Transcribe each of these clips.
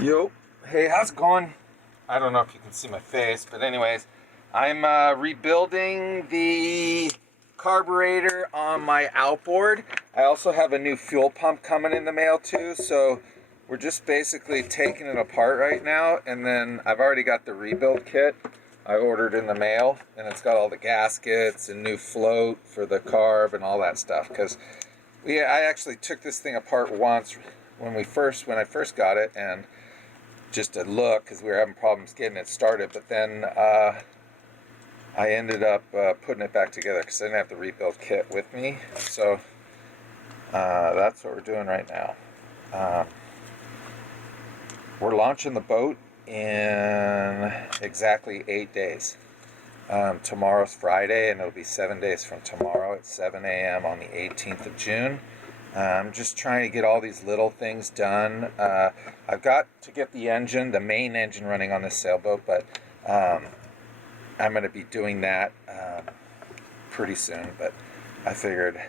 Yo, hey, how's it going? I don't know if you can see my face, but anyways, I'm rebuilding the carburetor on my Outboard. I also have a new fuel pump coming in the mail too, so we're just basically taking it apart right now, and then I've already got the rebuild kit I ordered in the mail, and it's got all the gaskets and new float for the carb and all that stuff, because I actually took this thing apart once when I first got it, and just to look because we were having problems getting it started, but then I ended up putting it back together because I didn't have the rebuild kit with me. So that's what we're doing right now. We're launching the boat in exactly 8 days. Tomorrow's Friday, and it'll be 7 days from tomorrow at 7 a.m. on the 18th of June. I'm just trying to get all these little things done. I've got to get the main engine running on this sailboat, but I'm going to be doing that pretty soon. But I figured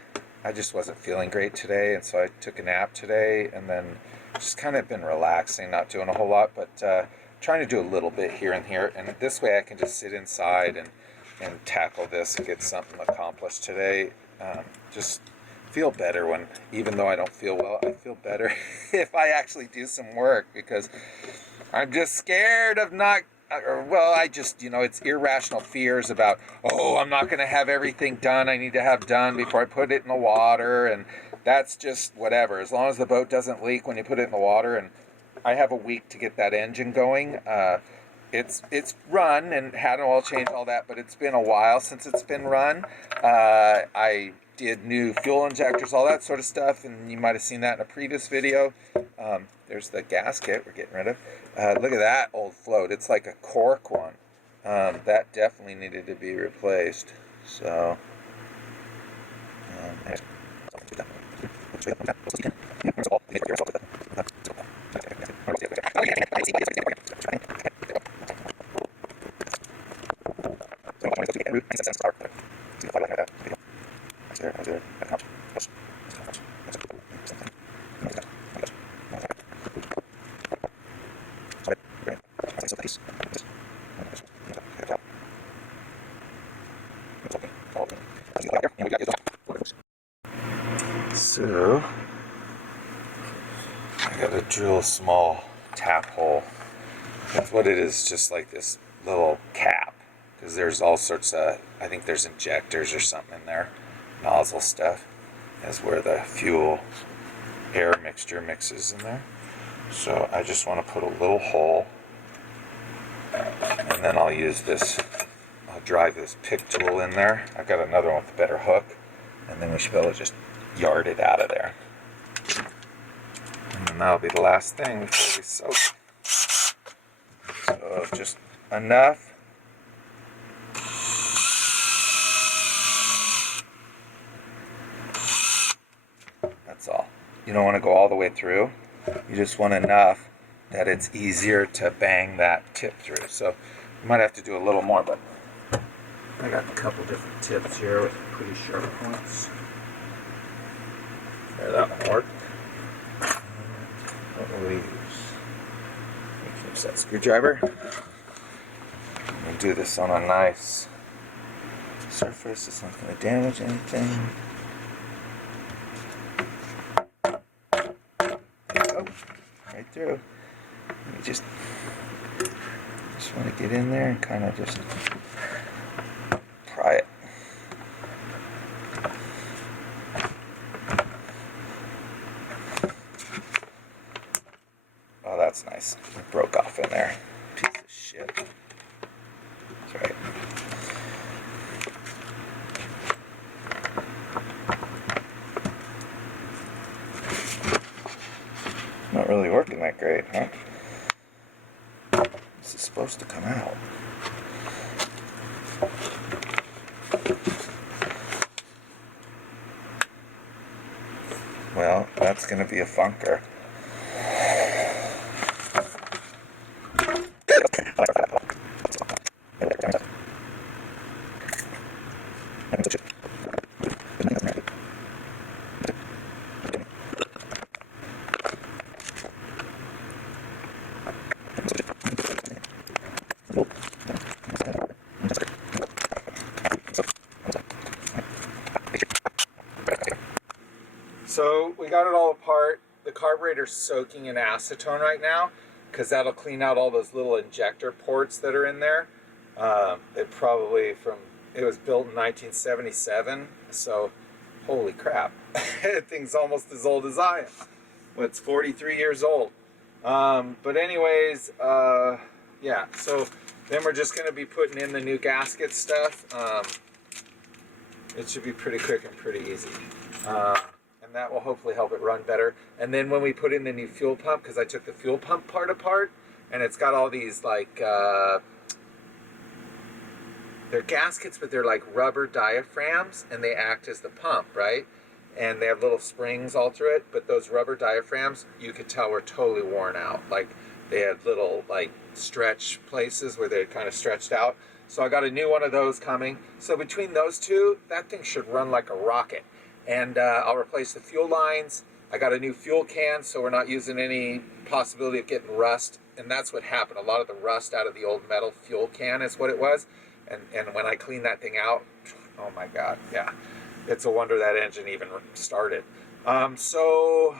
I just wasn't feeling great today, and so I took a nap today, and then just kind of been relaxing, not doing a whole lot, but trying to do a little bit here and here. And this way I can just sit inside and tackle this and get something accomplished today. Just feel better when, even though I don't feel well, I feel better if I actually do some work, because I'm just scared of not, it's irrational fears about, I'm not going to have everything done I need to have done before I put it in the water, and that's just whatever. As long as the boat doesn't leak when you put it in the water, and I have a week to get that engine going. It's run and had an oil change, all that, but it's been a while since it's been run. I did new fuel injectors, all that sort of stuff, and you might have seen that in a previous video. There's the gasket we're getting rid of. Look at that old float. It's like a cork one. That definitely needed to be replaced. So, So I gotta drill a small tap hole. That's what it is, just like this little cap. Because there's all sorts of, I think there's injectors or something in there, nozzle stuff. That's where the fuel air mixture mixes in there. So I just want to put a little hole, and then I'll use this, I'll drive this pick tool in there. I've got another one with a better hook, and then we should be able to just yard it out of there. And then that'll be the last thing before we soak. So just enough. That's all. You don't want to go all the way through. You just want enough that it's easier to bang that tip through. So you might have to do a little more, but I got a couple different tips here with pretty sharp points. There, that one worked. What will we use? Use that screwdriver. I'm going to do this on a nice surface. It's not going to damage anything. Right through. You just want to get in there and kind of just pry it. Oh, that's nice. It broke off in there. Piece of shit. That's right. Not really working that great, huh? This is supposed to come out. Well, that's going to be a funker. So we got it all apart. The carburetor's soaking in acetone right now because that'll clean out all those little injector ports that are in there. It was built in 1977, so holy crap. That thing's almost as old as I am. Well, it's 43 years old. But anyways, yeah, so then we're just going to be putting in the new gasket stuff. It should be pretty quick and pretty easy. And that will hopefully help it run better. And then when we put in the new fuel pump, because I took the fuel pump part apart, and it's got all these like, they're gaskets, but they're like rubber diaphragms, and they act as the pump, right? And they have little springs all through it, but those rubber diaphragms, you could tell were totally worn out. Like they had little like stretch places where they kind of stretched out. So I got a new one of those coming. So between those two, that thing should run like a rocket. And I'll replace the fuel lines. I got a new fuel can, so we're not using any possibility of getting rust. And that's what happened. A lot of the rust out of the old metal fuel can is what it was. And when I cleaned that thing out, oh my God, yeah. It's a wonder that engine even started. So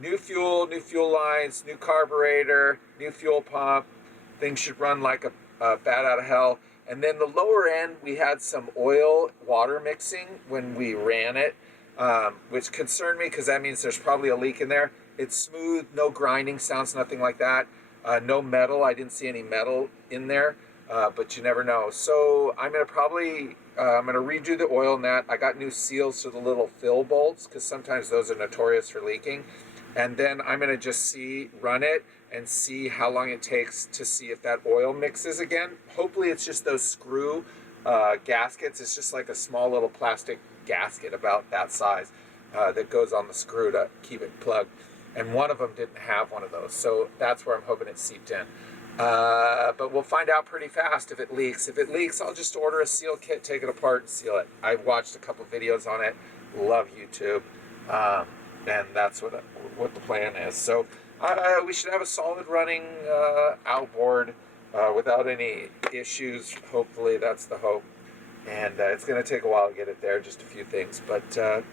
new fuel lines, new carburetor, new fuel pump. Things should run like a bat out of hell. And then the lower end, we had some oil water mixing when we ran it, which concerned me because that means there's probably a leak in there. It's smooth, no grinding sounds, nothing like that. No metal. I didn't see any metal in there, but you never know. So I'm gonna probably redo the oil in that. I got new seals for the little fill bolts because sometimes those are notorious for leaking. And then I'm gonna just run it and see how long it takes to see if that oil mixes again. Hopefully it's just those screw gaskets. It's just like a small little plastic gasket about that size that goes on the screw to keep it plugged. And one of them didn't have one of those. So that's where I'm hoping it seeped in. But we'll find out pretty fast if it leaks. If it leaks, I'll just order a seal kit, take it apart, and seal it. I've watched a couple videos on it. Love YouTube. And that's what the plan is. So we should have a solid running outboard without any issues. Hopefully, that's the hope. And it's going to take a while to get it there, just a few things. But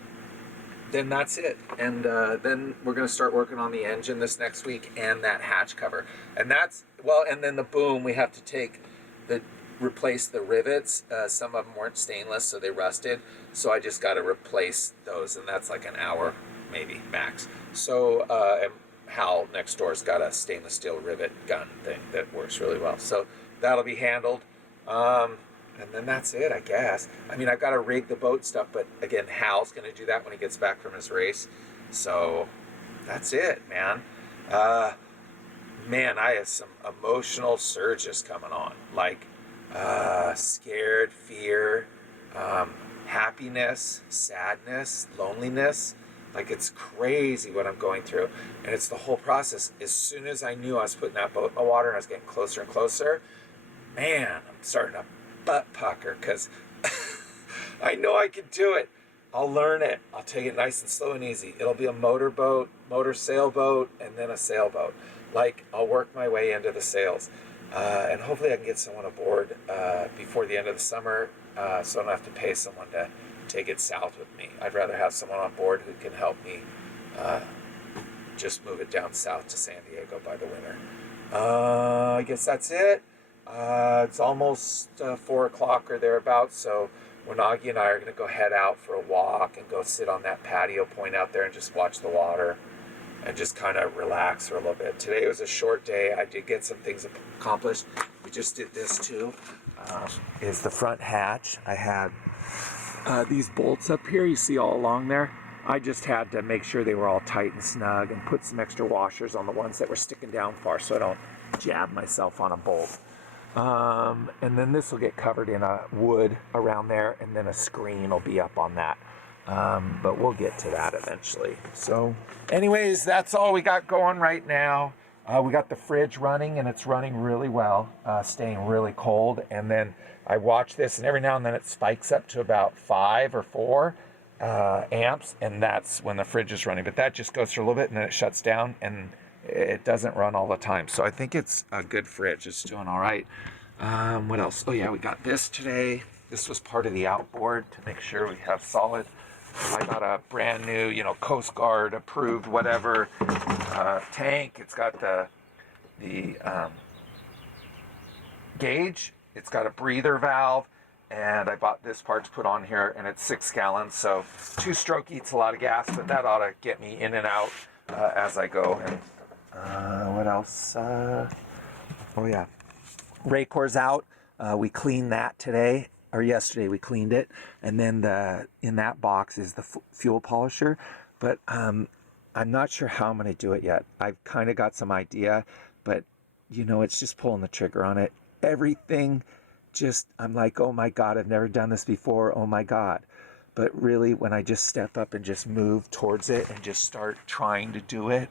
then that's it. And then we're going to start working on the engine this next week and that hatch cover. And and then the boom, we have to replace the rivets. Some of them weren't stainless, so they rusted. So I just got to replace those, and that's like an hour, maybe, max. So, and Hal next door's got a stainless steel rivet gun thing that works really well. So that'll be handled. And then that's it, I guess. I mean, I've got to rig the boat stuff, but again, Hal's going to do that when he gets back from his race. So that's it, man. I have some emotional surges coming on. Like scared, fear, happiness, sadness, loneliness. Like, it's crazy what I'm going through. And it's the whole process. As soon as I knew I was putting that boat in the water and I was getting closer and closer, man, I'm starting to butt pucker because I know I can do it. I'll learn it. I'll take it nice and slow and easy. It'll be a motor sailboat, and then a sailboat. Like, I'll work my way into the sails. And hopefully I can get someone aboard before the end of the summer so I don't have to pay someone to take it south with me. I'd rather have someone on board who can help me just move it down south to San Diego by the winter. I guess that's it. It's almost 4 o'clock or thereabouts, so Wanagi and I are going to go head out for a walk and go sit on that patio point out there and just watch the water and just kind of relax for a little bit. Today was a short day. I did get some things accomplished. We just did this too. Is the front hatch. I had these bolts up here you see all along there. I just had to make sure they were all tight and snug and put some extra washers on the ones that were sticking down far so I don't jab myself on a bolt. And then this will get covered in a wood around there, and then a screen will be up on that. But we'll get to that eventually. So anyways, that's all we got going right now. We got the fridge running, and it's running really well, staying really cold. And then I watch this, and every now and then it spikes up to about 5 or 4 amps, and that's when the fridge is running. But that just goes for a little bit, and then it shuts down, and it doesn't run all the time. So I think it's a good fridge. It's doing all right. What else? Oh yeah, we got this today. This was part of the outboard to make sure we have solid I got a brand new, you know, Coast Guard approved whatever tank. It's got the gauge. It's got a breather valve, and I bought this part to put on here, and it's 6 gallons. So 2-stroke eats a lot of gas, but that ought to get me in and out as I go. And what else? Oh yeah, Raycor's out. We cleaned that today, or yesterday we cleaned it, and then in that box is the fuel polisher, but I'm not sure how I'm going to do it yet. I've kind of got some idea, but you know, it's just pulling the trigger on it. Everything just, I'm like, oh my God, I've never done this before, oh my God. But really, when I just step up and just move towards it and just start trying to do it,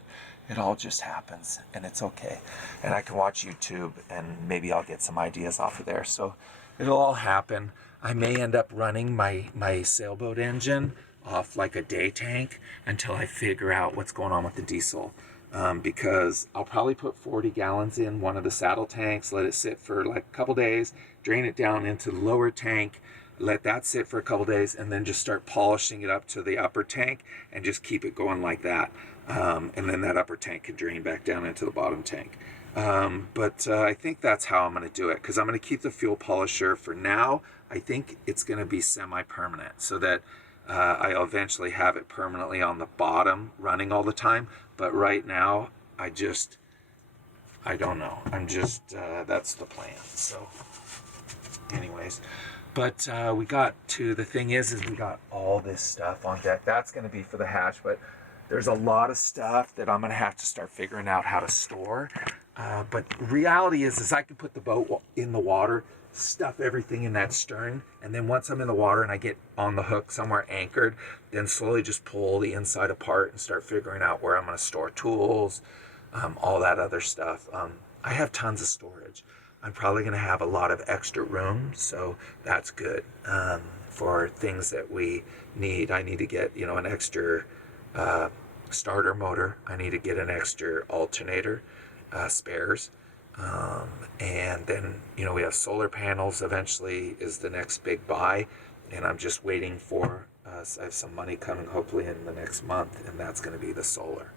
it all just happens, and it's okay. And I can watch YouTube, and maybe I'll get some ideas off of there. So it'll all happen. I may end up running my sailboat engine off like a day tank until I figure out what's going on with the diesel. Because I'll probably put 40 gallons in one of the saddle tanks, let it sit for like a couple days, drain it down into the lower tank, let that sit for a couple days, and then just start polishing it up to the upper tank and just keep it going like that. And then that upper tank can drain back down into the bottom tank. But I think that's how I'm going to do it, because I'm going to keep the fuel polisher for now. I think it's going to be semi-permanent, so that I'll eventually have it permanently on the bottom running all the time. But right now, I don't know. That's the plan. So anyways, but we got to, the thing is we got all this stuff on deck. That's going to be for the hatch, but there's a lot of stuff that I'm going to have to start figuring out how to store. But reality is I can put the boat in the water, stuff everything in that stern, and then once I'm in the water and I get on the hook somewhere anchored, then slowly just pull the inside apart and start figuring out where I'm going to store tools, all that other stuff. I have tons of storage. I'm probably going to have a lot of extra room, so that's good for things that we need. I need to get, you know, an extra starter motor. I need to get an extra alternator, spares. And then, you know, we have solar panels eventually is the next big buy, and I'm just waiting for, I have some money coming hopefully in the next month, and that's going to be the solar,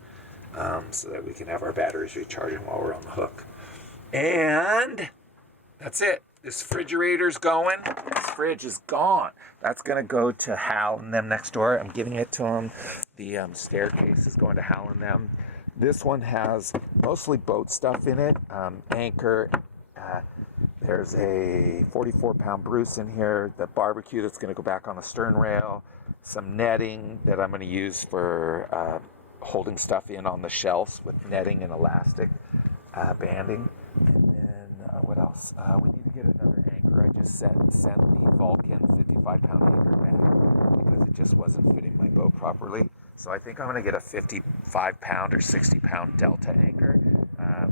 so that we can have our batteries recharging while we're on the hook. And that's it. This refrigerator's going. This fridge is gone. That's going to go to Hal and them next door. I'm giving it to them. The staircase is going to Hal and them. This one has mostly boat stuff in it. Anchor. There's a 44-pound Bruce in here. The barbecue that's going to go back on the stern rail. Some netting that I'm going to use for holding stuff in on the shelves with netting and elastic banding. And then what else? We need to get another anchor. I just sent the Vulcan 55-pound anchor back because it just wasn't fitting my boat properly. So I think I'm going to get a 55-pound or 60-pound Delta anchor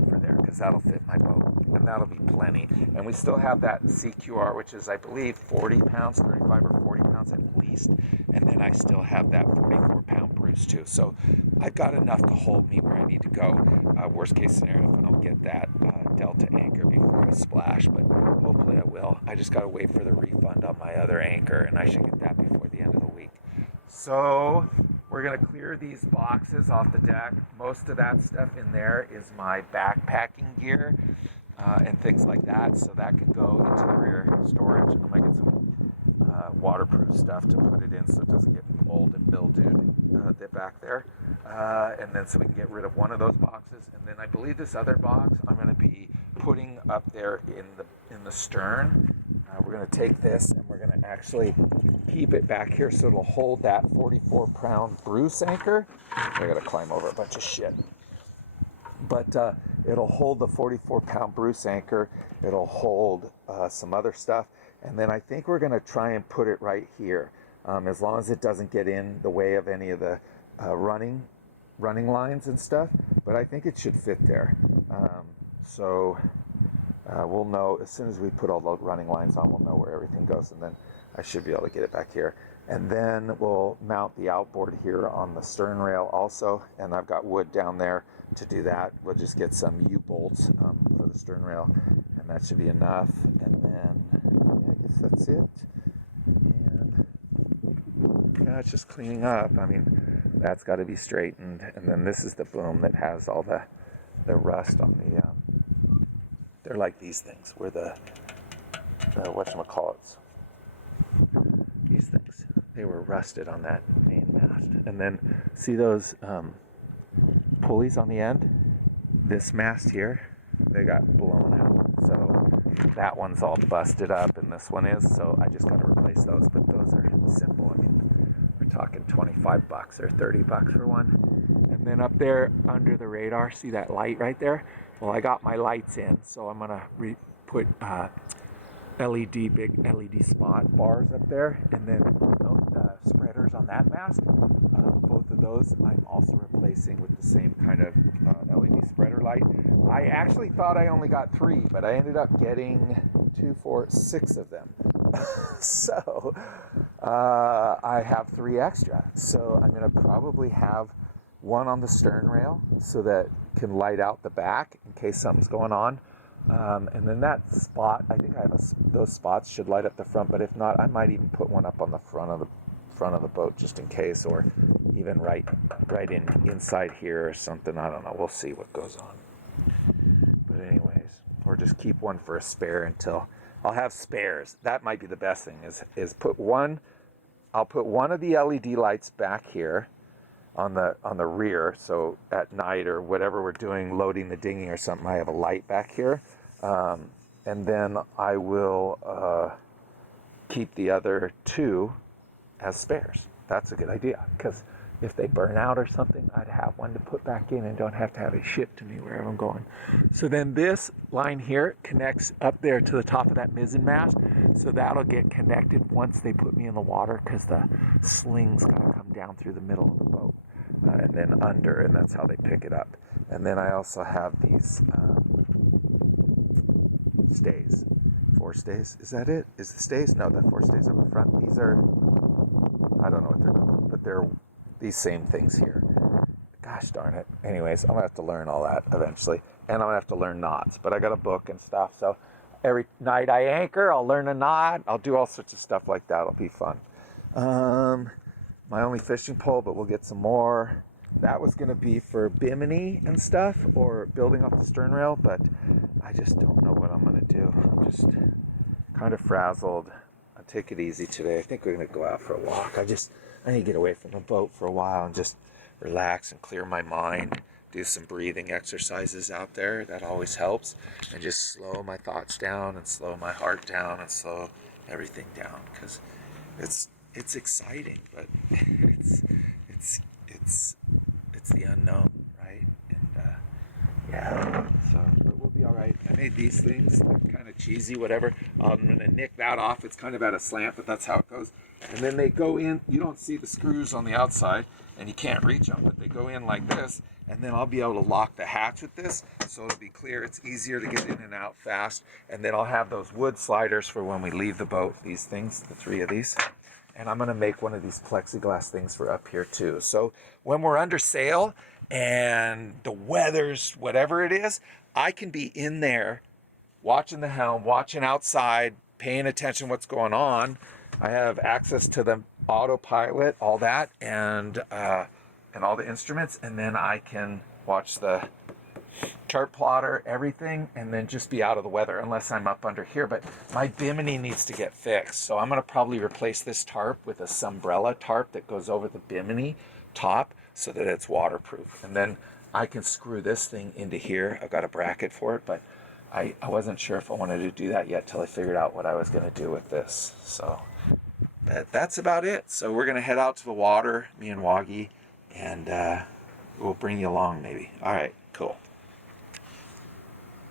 for there, because that'll fit my boat, and that'll be plenty. And we still have that CQR, which is, I believe, 40 pounds, 35 or 40 pounds at least. And then I still have that 44-pound Bruce too. So I've got enough to hold me where I need to go. Worst case scenario, if I don't get that Delta anchor before I splash, but hopefully I will. I just got to wait for the refund on my other anchor, and I should get that before the end of the week. So we're going to clear these boxes off the deck. Most of that stuff in there is my backpacking gear and things like that, so that can go into the rear storage. I might get some waterproof stuff to put it in so it doesn't get mold and mildewed back there. And then so we can get rid of one of those boxes. And then I believe this other box I'm going to be putting up there in the stern. We're going to take this and we're going to actually keep it back here so it'll hold that 44-pound Bruce anchor. I got to climb over a bunch of shit. But it'll hold the 44-pound Bruce anchor. It'll hold some other stuff. And then I think we're going to try and put it right here, as long as it doesn't get in the way of any of the running lines and stuff. But I think it should fit there. So we'll know as soon as we put all the running lines on, we'll know where everything goes, and then I should be able to get it back here. And then we'll mount the outboard here on the stern rail also, and I've got wood down there to do that. We'll just get some U-bolts for the stern rail, and that should be enough. And then yeah, I guess that's it. And it's just cleaning up. I mean, that's got to be straightened. And then this is the boom that has all the rust on the, they're like these things, where the whatchamacallits, these things, they were rusted on that main mast. And then see those pulleys on the end? This mast here, they got blown out. So that one's all busted up and this one is, so I just got to replace those. But those are simple. I mean, we're talking $25 or $30 for one. And then up there under the radar, see that light right there? Well, I got my lights in, so I'm gonna put big LED spot bars up there, and then spreaders on that mast. Both of those I'm also replacing with the same kind of LED spreader light. I actually thought I only got 3, but I ended up getting 2, 4, 6 of them. So I have 3 extra. So I'm gonna probably have one on the stern rail so that can light out the back in case something's going on. And then that spot, I think I have those spots should light up the front, but if not, I might even put one up on the front of the boat just in case, or even right inside here or something. I don't know. We'll see what goes on. But anyways, or just keep one for a spare until I'll have spares. That might be the best thing is put one. I'll put one of the LED lights back here on the rear, so at night or whatever we're doing, loading the dinghy or something, I have a light back here, and then I will keep the other 2 as spares. That's a good idea, because if they burn out or something, I'd have one to put back in and don't have to have it shipped to me wherever I'm going. So then this line here connects up there to the top of that mizzen mast, so that'll get connected once they put me in the water, because the sling's gotta come down through the middle of the boat and then under, and that's how they pick it up. And then I also have these stays. 4 stays, is that it? Is the stays? No, the 4 stays on the front. These are, I don't know what they're called, but they're these same things here. Gosh darn it. Anyways, I'm gonna have to learn all that eventually, and I'm gonna have to learn knots, but I got a book and stuff, so every night I anchor, I'll learn a knot. I'll do all sorts of stuff like that. It'll be fun. My only fishing pole, but we'll get some more. That was gonna be for bimini and stuff, or building off the stern rail, but I just don't know what I'm gonna do. I'm just kind of frazzled. I'll take it easy today. I think we're gonna go out for a walk. I need to get away from the boat for a while and just relax and clear my mind. Do some breathing exercises out there. That always helps. And just slow my thoughts down and slow my heart down and slow everything down, because it's exciting, but it's the unknown, right? And yeah, so but we'll be all right. I made these things kind of cheesy, whatever. I'm gonna nick that off. It's kind of at a slant, but that's how it goes. And then they go in. You don't see the screws on the outside, and you can't reach them, but they go in like this. And then I'll be able to lock the hatch with this, so it'll be clear. It's easier to get in and out fast. And then I'll have those wood sliders for when we leave the boat. These things, the 3 of these. And I'm gonna make one of these plexiglass things for up here too. So when we're under sail and the weather's whatever it is, I can be in there watching the helm, watching outside, paying attention what's going on. I have access to the autopilot, all that, and all the instruments, and then I can watch the chart plotter, everything, and then just be out of the weather unless I'm up under here. But my bimini needs to get fixed, so I'm going to probably replace this tarp with a Sunbrella tarp that goes over the bimini top so that it's waterproof. And then I can screw this thing into here. I've got a bracket for it, but I wasn't sure if I wanted to do that yet till I figured out what I was going to do with this. So that's about it. So we're going to head out to the water, me and Wagi, and we'll bring you along maybe. All right, cool.